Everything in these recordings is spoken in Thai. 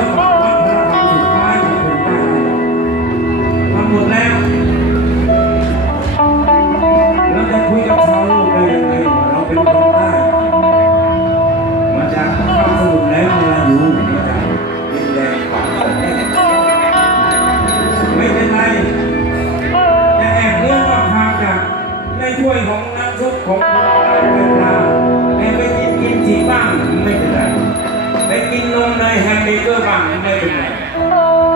ล้ายของคนใต้ทำหมดแล้วเราจะคุยกับชาวโลกได้ยังไงเราเป็นคนใต้มาจากคาบสมุทรแล้วมาอยู่มาจากดินแดนฝั่งไม่เป็นไรแต่แอบเลี้ยงว่าพาจากในถ้วยของน้ำซุปของเราเป็นปลาแอบไปกินกินจีบ้างไม่เป็น เนยแฮมเบอร์เกอร์บ้างไม่เป็นไร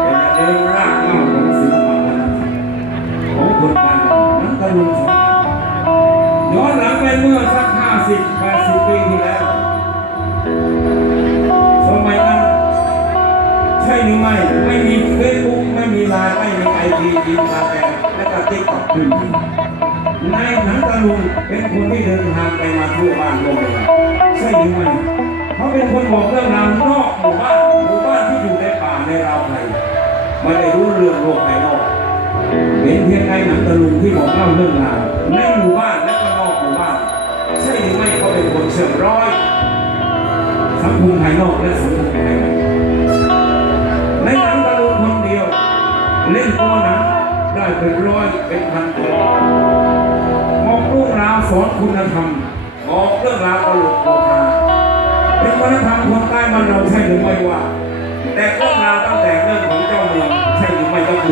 แต่เดินรากเหง้าของศิลปะวันของคนไทยนั้นตะลุงสำคัญย้อนหลังไปเมื่อสักห้าสิบแปดสิบปีที่แล้วสมัยนั้นใช่หรือไม่ไม่มีเฟซบุ๊กไม่มีไลน์ไม่มีไอจีอินสตาแกรมและก็ติ๊กต็อกขึ้นนายหนังตะลุงเป็นคนที่เดินทางไปมาทั่วบ้านทั่วเมืองใช่หรือไม่เขาเป็นคนบอกเรื่องราวนอก ไม่ได้รู้เรื่องโลกภายนอกเห็นเพียงในหนังตะลุงที่บอกเล่าเรื่องราวในหมู่บ้านและก็นอกหมู่บ้านใช่หรือไม่เขาเป็นคนเชื่อมร้อย สังคมภายนอกและสังคมภายในในหนังตะลุงคนเดียว เล่นตัวหนังได้เป็นร้อยเป็นพันตัวบอกเรื่องราวสอนคุณธรรมบอกเรื่องราวตลกโปกฮาเป็นวัฒนธรรมคนใต้บ้านเราใช่หรือไม่ว่า แต่พวก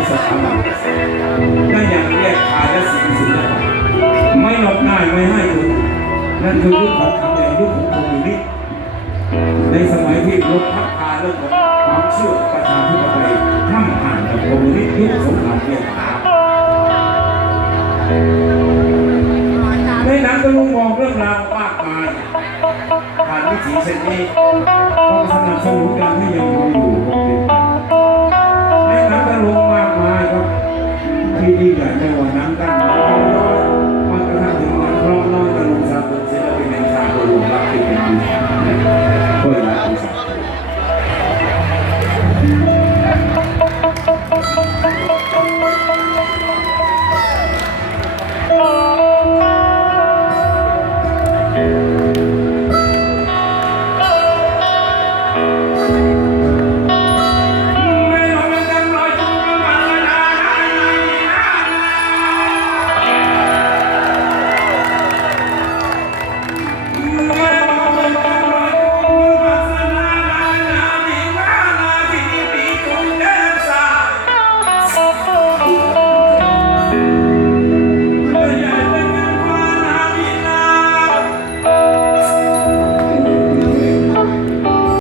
รือไม่ก็คือสถาบันนั่นอย่างเรียกขายและสิ่งศิลปะไม่หลบง่ายไม่ให้คุณนั่นคือยุคของคำแดงยุคของคอมมิวนิสต์ในสมัยที่ลบพักพาเรื่องของความเชื่อประชาธิปไตยท่ามผ่านกับคอมมิวนิสต์ยุคสงครามเวียดนามในนังตะลุงมองเรื่องราวมากมายผ่านวิถีเช่นนี้ต้องสนับสนุนการให้ยังคงอยู่